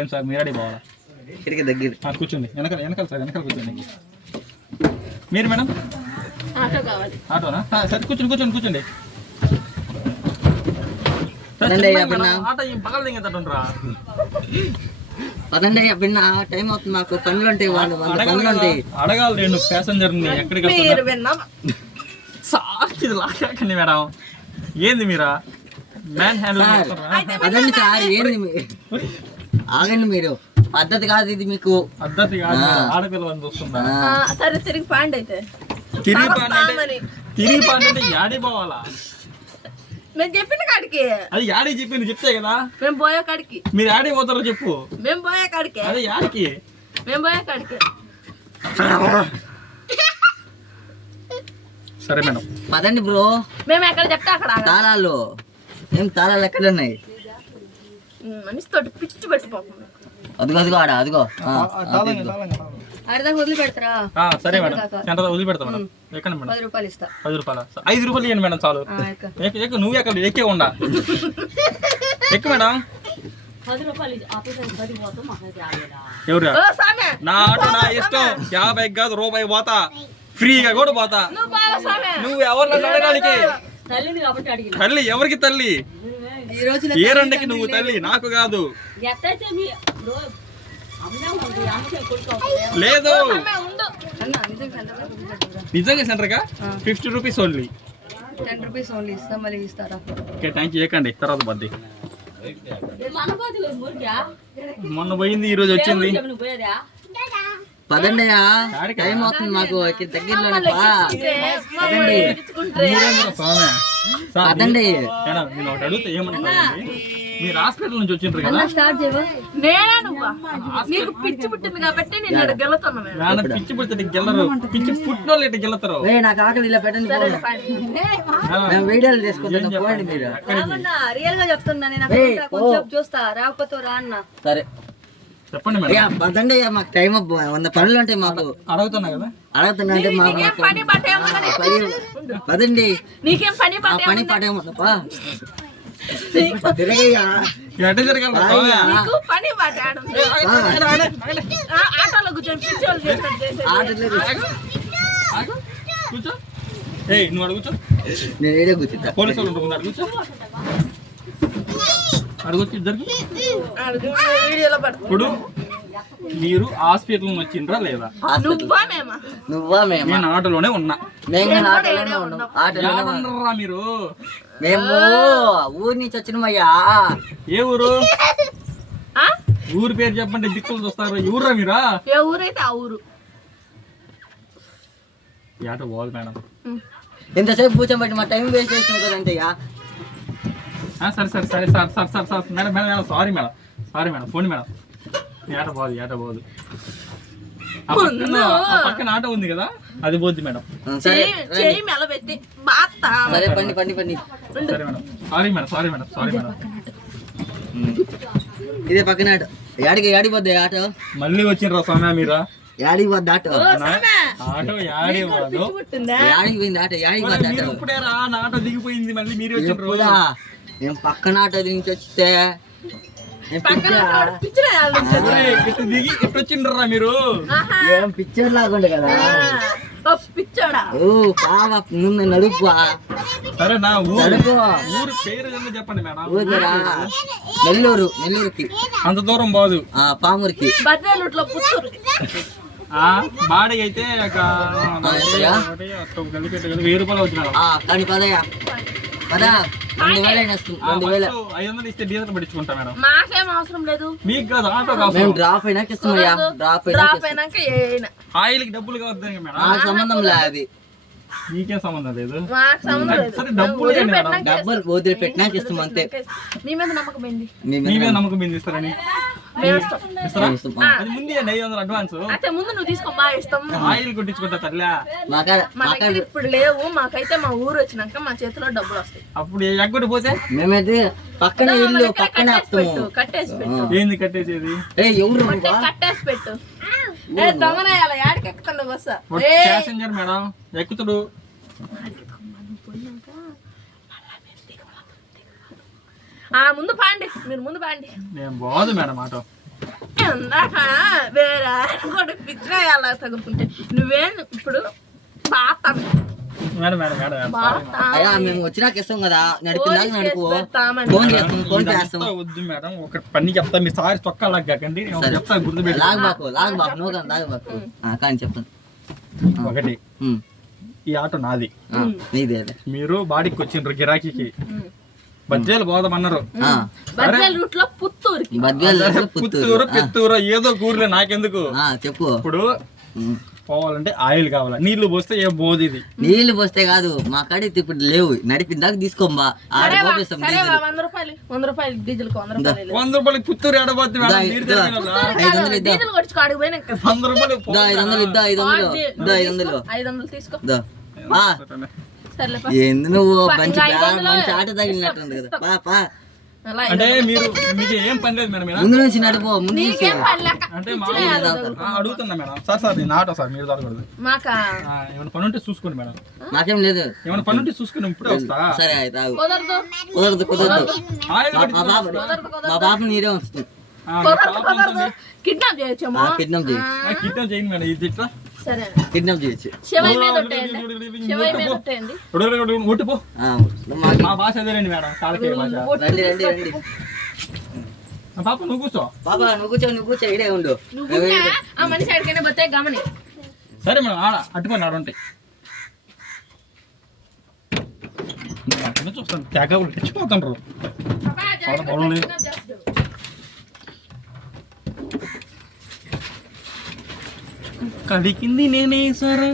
ఏం సార్ మీరడి పోవాలా? ఇక్కడికి దగ్గర కూర్చోండి, వెనకాల సార్, వెనకాల కూర్చోండి. మీరు మేడం ఆటోనా? సరే కూర్చోండి. ఆటో పగల దింగేటట్టుండ్రా. పదండి బిన్న, టైం అవుతుంది, మాకు పనులు ఉంటాయి, వాళ్ళు పనులు ఉంటాయి. అడగాలి నేను ప్యాసింజర్ని ఎక్కడికి సాక్షి లాకండి మేడం. ఏంది మీరా మ్యాన్ హ్యాండిల్? పదండి సార్, ఏంది ఆగండి, మీరు పద్ధతి కాదు ఇది, మీకు పద్ధతి కాదు. ఆడపిల్లలని చూస్తుందా? సరే తిరిగి పాండి అయితే. తిరిగి పాండి అంటే యాడి పోవాలా? మేము చెప్పిన కాడికి. అది యాడి చెప్పింది చెప్తే కదా. మేము పోయే కాడికి. మీరు యాడి పోతారో చెప్పు. మేము పోయే కాడికి. అదే యాడికి? మేము పోయే కాడికి. సరే మేడం పదండి బ్రో. మేము ఎక్కడ చెప్తే అక్కడ. తాళాలు తాళాలు ఎక్కడ ఉన్నాయి? మనిషి తోటి పిచ్చి పెట్టిపోకుండా. అదిగో అదిగో అర్ధం వదిలి పెడతారా? సరే మేడం, ఎంత వదిలి పెడతా మేడం. ఎక్కండి మేడం. 10 రూపాయలు ఇస్తా. 10 రూపాయలు? 5 రూపాయలు ఇవ్వండి మేడం, చాలు. ఎక్కు, నువ్వు ఎక్కడ ఎక్కే ఉండా. ఎక్కు మేడం. 10 రూపాయలు ఎవరు? నా ఆటో నా ఇష్టం. 50 కాదు, రూపాయి పోతా, ఫ్రీగా కూడా పోతా. నువ్వు ఎవరిని అడగాలికి? తల్లి ఎవరికి తల్లి? ఏ రండికి నువ్వు తల్లి, నాకు కాదు. లేదు నిజంగా సెంటర్గా 50 రూపీస్ ఓన్లీ. 10 రూపీస్ ఓన్లీ ఇస్తా, మళ్ళీ ఇస్తారా? Okay thank you. ఎక్కండి, తర్వాత బద్ది. మొన్న పోయింది, ఈ రోజు వచ్చింది. పదండి, టైం అవుతుంది మాకు, దగ్గరలో పదండి. మేడం నేను ఒకటి అడుగుతా, ఏమనుకోండి, మీరు హాస్పిటల్ నుంచి వచ్చిండ్రు కదా. నీకు పిచ్చి పుట్టింది కాబట్టి నేను గెలుతున్నా. పిచ్చి పుడితే గెల్లరు, పిచ్చి పుట్టినోళ్ళు ఇట్లా గెలుతారు. నాకు ఆకలి ఇలా పెట్టండి, వీడియోలు తీసుకుంటాను. పోండి మీరు. రియల్ గా చెప్తున్నా, నేను కొంచెం చూస్తా, రాకపోతే రా అన్న. సరే చెప్పండి మేడం. పదండి, మాకు టైం 100 పనులు ఉంటాయి మాకు. అడుగుతున్నా కదా, అడుగుతున్నా అంటే పదండి. నీకేం పని పని పాట ఏముందప్పా? పని పాట ఆటోలో కూర్చొని కూర్చో. నువ్వు అడుగుచో, నేను ఏడే కూర్చుంటా. పోలీసు వాళ్ళు ఉంటుంది, అడుగుచో. అడుగుచ్చు ఇద్దరికి. ఇప్పుడు మీరు హాస్పిటల్ వచ్చిండ్రా లేదా? నువ్వా మేము? నేను ఆటోలోనే ఉన్నా. మీరు? మేము ఊరి నుంచి వచ్చినమయ్యా. ఏ ఊరు? ఊరు పేరు చెప్పండి, దిక్కులు చూస్తారు. ఊర్రా మీరా? ఏ ఊరైతే ఆ ఊరు. ఆటో పోవాలి మేడం. ఎంతసేపు కూర్చోబెట్టి మా టైం వేస్ట్ చేసినావు కదంటే. సరే madam madam sorry madam phone madam. ఏట పోదు పక్కన ఆటో ఉంది కదా, అది పోద్ది మేడం. సరే పండి సరే మేడం, సారీ మేడం. ఇదే పక్కన ఆటో. యాడికి పోద్ది ఆటో? మళ్ళీ వచ్చిండ్రా స్వామి మీరా? యాడికి పోద్ది ఆటో? ఆటో యాడికి పోదు. యాడికి పోయింది ఆటో? యాడికి పోద్ది ఆటో? ఇప్పుడే రా, నా ఆటో దిగిపోయింది, మళ్ళీ మీరు వచ్చిండ్రు. నేను పక్కన ఆటో నుంచి వస్తే దిగి ఇటు వచ్చిండ్రా మీరు. ఏం పిక్చర్ లాగుండే కదా. ముందు నడుపు. సరే నా ఊరు పేరు చెప్పండి మేడం. నెల్లూరుకి. అంత దూరం పోదు. పామూరికి. బాడీ అయితే 1000 రూపాయలు అవుతుంది. కానీ పదయ్యా, 2000 ఇస్తే డీజిల్ పట్టించుకుంటా మేడం. మాకేం అవసరం లేదు. మీకు కాదు, ఆటో కాదు. మేము డ్రాప్ అయినాక ఇస్తామయ్యా. డ్రాప్ అయినాక ఆయిల్ కి డబ్బులు కావద్దు మేడం. నాకు సంబంధం లేదు, అది మీకేం సంబంధం లేదు. డబ్బులు వదిలిపెట్టినాక ఇస్తాం అంతే. మీ మీద నమ్మకం ఏంది? మీ మీద నమ్మకం ఏంది ఇస్తారని? అది ముందు 500 అడ్వాన్స్. ముందు నువ్వు తీసుకో, బాగా ఇస్తాం. ఆయిల్ కొట్టించుకుంటా తల్లా. ఇప్పుడు లేవు మాకైతే. మా ఊరు వచ్చినాక మా చేతిలో డబ్బులు వస్తాయి. అప్పుడు ఎగ్గొట్టి పోతే మేమైతే పక్కన ఇల్లు పక్కనే కట్టేసి పెట్టు. ఏంది కట్టేసేది? ఎవరు కట్టేసి పెట్టు. దొంగనయాల యాడికి ఎక్కుతాడు బస్సు? ప్యాసింజర్ మేడం ఎక్కుతాడు. ముందు పాండి, మీరు ముందు పాండి. నేను పోదు మేడం ఆటో. ఇందాక వేరే కూడా పిచ్చిగా ఎలా తగులుకుంటే నువ్వేం ఇప్పుడు బాగా మేడం మేడం మేడం అయ్యా మేము వచ్చినాక ఇస్తాం కదా నడిపిందాక నడుపు ఫోన్ చేస్తాం వద్దు మేడం ఒక పని చెప్తా మీ సారి చొక్కా లాగకండి చెప్తా గుర్తుపెట్టి లాగబాకు నువ్వు కానీ లాగబాకు కానీ చెప్తాను ఒకటి ఈ ఆటో నాది నీదే మీరు బాడీకి వచ్చిండ్రు గిరాకీకి బజ్జీలు పోదామన్నారు బజ్జీల రూట్ లో పుత్తూరుకి పుత్తూరు పిత్తూరు ఏదో ఊర్లే నాకెందుకు చెప్పు ఇప్పుడు పోవాలంటే ఆయిల్ కావాలా నీళ్లు పోస్తే ఏ బోది ఇది నీళ్లు పోస్తే కాదు మా కాడ ఇప్పుడు లేవు నడిపిందాక తీసుకోమ్మా సరే 100 రూపాయలు డీజిల్ కు 100 రూపాయలు 100 రూపాయలకి పుత్తూరు ఏడబోద్ది మేడం మీరు డీజిల్ కొట్టుకో అడిగి పోయినా 100 రూపాయలు 500 తీసుకో ఏంది నువ్వు మంచి ఆట తగిలినట్టుంది కదా పాపా అంటే మీరు మీకు ఏం పని లేదు మేడం ముందు నుంచి నడిపో ముందు నుంచి అంటే అడుగుతున్నా మేడం సార్ నేను ఆటో సార్ మీరు దొరకదు ఏమైనా పని ఉంటే చూసుకోండి మేడం నాకేం లేదు ఏమైనా పని ఉంటే చూసుకుని ఇప్పుడే వస్తా సరే అయితే కుదరదు మా పాప నీరే వస్తుంది కిడ్నాప్ చేయొచ్చేమో కిడ్నాప్ చేయండి మేడం ఇది ఇట్లా సరే కిడ్నాప్ చేయొచ్చు శివయ్య మీద ఒట్టేయండి ఒట్టిపో మా భాష అదేనండి మేడం కాలకే భాష రండి పాప నువ్వు కూర్చో పాపా నువ్వు కూర్చో ఇడే ఉండు ఆ మనిషి అడిగినా పోతే గమని సరే మేడం ఆడ అట్టుకొని ఆడ ఉంటాయి చూస్తాను తెగలు తెచ్చిపోతుండ్రు కడికింది నేనే సార్